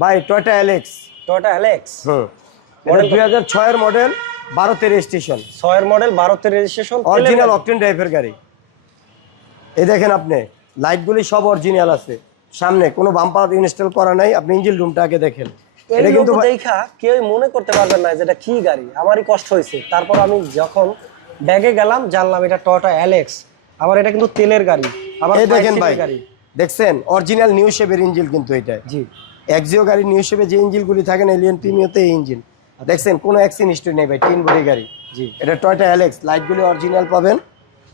ভাই Toyota Allex Toyota Allex হুম। Model দুই হাজার ছয়ের মডেল বারোতে রেজিস্ট্রেশন ছয়ের মডেল বারোতে রেজিস্ট্রেশন অরিজিনাল অকটেন টাইপের গাড়ি। এই দেখেন আপনি লাইটগুলি সব অরিজিনাল আছে। সামনে কোনো বাম্পার ইনস্টল করা নাই আপনি ইঞ্জিন রুমটা আগে দেখেন। এটা কিন্তু দেখা কেউ মনে করতে পারবেন না যেটা কি গাড়ি। আমারই কষ্ট হয়েছে। তারপর আমি যখন ব্যাগে গেলাম জানলাম এটা টয়োটা অ্যালেক্স আবার এটা কিন্তু তেলের গাড়ি আবার এই দেখেন ভাই গাড়ি। দেখছেন? অরিজিনাল নিউ শেপের ইঞ্জিন কিন্তু এটা। জি। এক্সিও গাড়ি নিউ শেপে যে ইঞ্জিনগুলি থাকে না এলিয়ন প্রিমিয়তে এই ইঞ্জিন দেখছেন কোনো অ্যাক্সিডেন্ট হিস্ট্রি নেই ভাই তিন বডি গাড়ি। জি। এটা টয়টা অ্যালেক্স লাইটগুলি অরিজিনাল পাবেন।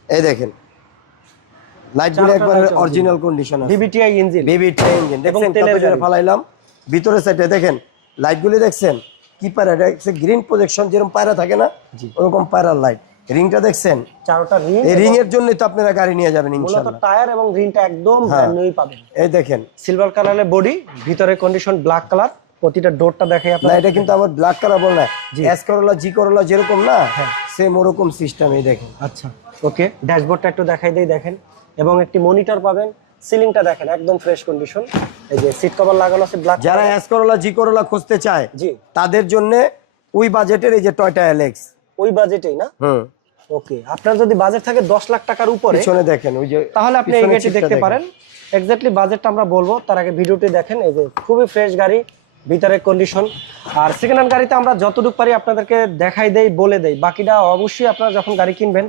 এই দেখেন। লাইটগুলি একবার অরিজিনাল কন্ডিশন আছে। ডিবিটিআই ইঞ্জিন বিবিটি ইঞ্জিন দেখছেন কত জোরে। ফালাইলাম। ভিতরে সাইডে দেখেন লাইটগুলি দেখছেন কি পায়রা? এটা গ্রিন প্রজেকশন যেরকম পায়রা থাকে না জি। ওরকম পায়রার লাইট রিংটা দেখছেন? চারোটা রিং এই রিং এর জন্যই তো আপনারা গাড়ি নিয়ে যাবেন মূলত টায়ার এবং রিংটা একদম হ্যাঁ। ব্র্যান্ড নিউই পাবেন। এই দেখেন। সিলভার কালারের বডি ভিতরে কন্ডিশন ব্ল্যাক কালার প্রতিটা ডোরটা দেখে না আপনার এটা কিন্তু আবার ব্ল্যাক কালার বল না। এস করলা জি করলা যেরকম না হ্যাঁ। সেম ওরকম সিস্টেম এই দেখেন। আচ্ছা ওকে ড্যাশবোর্ডটা একটু দেখাই দেই দেখেন। এবং একটি মনিটর পাবেন। সিলিংটা দেখেন একদম ফ্রেশ কন্ডিশন এই যে সিট কভার লাগানো আছে ব্ল্যাক যারা এস করলা জি করলা খুঁজতে চায় জি। তাদের জন্য ওই বাজেটের এই যে টয়টা অ্যালেক্স ওই বাজেটেই না? হুম। ওকে আপনার যদি বাজেট থাকে দশ লাখ টাকার উপরে পিছনে দেখেন ওই যে তাহলে আপনি এই গাড়িটি দেখতে পারেন। এক্স্যাক্টলি বাজেটটা আমরা বলব তার আগে ভিডিওটি দেখেন এই যে খুবই ফ্রেশ গাড়ি ভিতরের কন্ডিশন আর সেকেন্ড হ্যান্ড গাড়িতে আমরা যতটুকু পারি আপনাদেরকে দেখাই দেই বলে দেই। বাকিটা অবশ্যই আপনারা যখন গাড়ি কিনবেন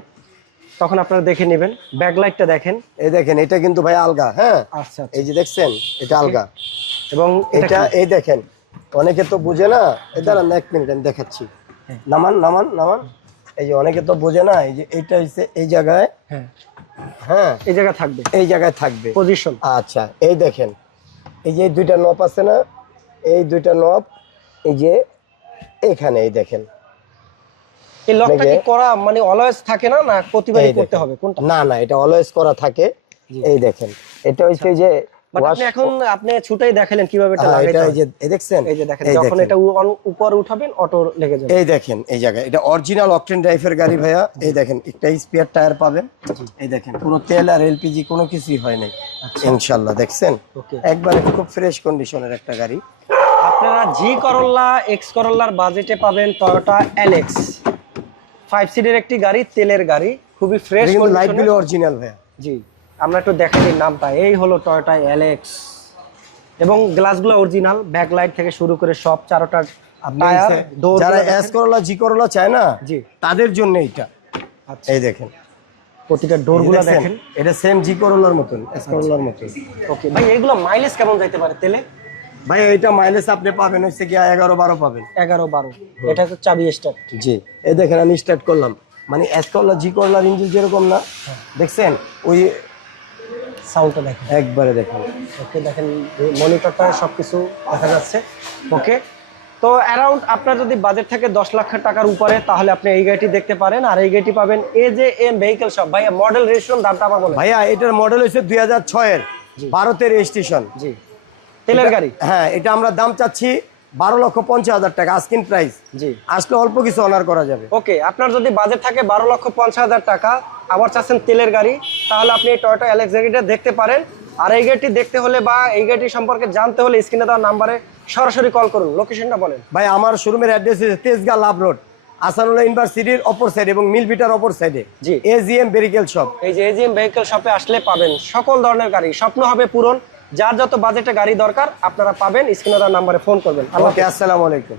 তখন আপনারা দেখে নেবেন। ব্যাকলাইটটা দেখেন। এই দেখেন এটা কিন্তু ভাই আলগা হ্যাঁ? আচ্ছা আচ্ছা। এই যে দেখছেন এটা আলগা। এবং এটা এই দেখেন অনেকে তো বুঝে না দাঁড়ান এক মিনিট আমি দেখাচ্ছি। হ্যাঁ। নামান নামান নামান। এই যে অনেকে তো বোঝে না এই যে এইটা হচ্ছে এই জায়গায়। হ্যাঁ। হ্যাঁ। এই জায়গায় থাকবে। এই জায়গায় থাকবে। পজিশন আচ্ছা এই দেখেন। এই যে দুইটা নব আছে না এই দুইটা নব এই যে এখানে এই দেখেন। এই লকটা কি করা মানে অলওয়েজ থাকে না না প্রতিবারই করতে হবে? কোনটা? না না এটা অলওয়েজ করা থাকে। এই দেখেন। এটা হচ্ছে যে বাট আপনি এখন আপনি ছুটাই দেখালেন কীভাবে এটা লাগাইতে এই হয়। এই দেখছেন? এই যে দেখেন এই যখন এটা উপরে উঠাবেন অটো লেগে যাবে। এই দেখেন এই জায়গায়। এটা অরিজিনাল অকটেন ড্রাইভের গাড়ি ভাইয়া। এই দেখেন একটা স্পেয়ার টায়ার পাবেন। এই দেখেন কোনো তেল আর এলপিজি কোনো কিছুই হয় নাই। ইনশাল্লাহ দেখছেন? একবারে খুব ফ্রেশ কন্ডিশনের একটা গাড়ি। আপনারা জি করল্লা এক্স করল্লার বাজেটে পাবেন টয়োটা অ্যালেক্স ফাইভ সিটের একটি গাড়ি তেলের গাড়ি। খুবই ফ্রেশ কিন্তু লাইটগুলো অরিজিনাল ভাইয়া। জি। আমরা একটু দেখাই নামটা। এই হলো টয়োটা অ্যালেক্স এবং গ্লাসগুলো অরিজিনাল ব্যাক লাইট থেকে শুরু করে সব চারোটা আপনি টায়ার ডোর যারা এস করলা জি করলা চায় না জি। তাদের জন্য আচ্ছা। এই দেখেন। প্রতিটা ডোরগুলো দেখেন। এটা সেম জি করলার মতন এস করলার মতন। ওকে ভাই এগুলো মাইলেজ কেমন যাইতে পারে তেলে? ভাই এইটা মাইলেজ আপনি পাবেন হচ্ছে কি এগারো বারো পাবেন। এগারো বারো। এটা তো চাবি স্টার্ট জি। এই দেখেন আমি স্টার্ট করলাম। মানে এস করলা জি করলার ইঞ্জিন যেরকম না দেখছেন? ওই সাউন্ডটা দেখেন। একবারে দেখেন। ওকে দেখেন মনিটরটা সব কিছু দেখা যাচ্ছে। ওকে তো অ্যারাউন্ড আপনার যদি বাজেট থাকে দশ লাখ টাকার উপরে তাহলে আপনি এই গাড়িটি দেখতে পারেন। আর এই গাড়িটি পাবেন A J M vehicle shop ভাইয়া মডেল রেজিস্ট্রেশন দামটা আমার বলেন। ভাইয়া এটার মডেল হচ্ছে দুই হাজার ছয়ের ভারতের রেজিস্ট্রেশন জি। তেলের গাড়ি? হ্যাঁ এটা আমরা দাম চাচ্ছি বারো লক্ষ পঞ্চাশ হাজার টাকা আস্কিন প্রাইস জি। আসলে অল্প কিছু অনার করা যাবে। ওকে আপনার যদি বাজেট থাকে বারো লক্ষ পঞ্চাশ হাজার টাকা আবার চাচ্ছেন তেলের গাড়ি তাহলে আপনি এই টয়োটা অ্যালেক্স গাড়িটা দেখতে পারেন। আর এই গাড়িটি দেখতে হলে বা এই গাড়িটি সম্পর্কে জানতে হলে স্ক্রিনে দেওয়া নাম্বারে সরাসরি কল করুন। লোকেশনটা বলেন। ভাই আমার শোরুমের অ্যাড্রেস হচ্ছে তেজগাঁ লাভ রোড আসানুল্লাহ ইউনিভার্সিটির অপর সাইড এবং মিল বিটার অপর সাইডে জি। এজিএম বেরিকেল শপ এই যে এজিএম ভেহিকেল শপে আসলে পাবেন সকল ধরনের গাড়ি। স্বপ্ন হবে পূরণ। যার যত বাজেটে গাড়ি দরকার আপনারা পাবেন। স্ক্রিনে দেওয়া নাম্বারে ফোন করবেন। আল্লাহ আসসালামু আলাইকুম।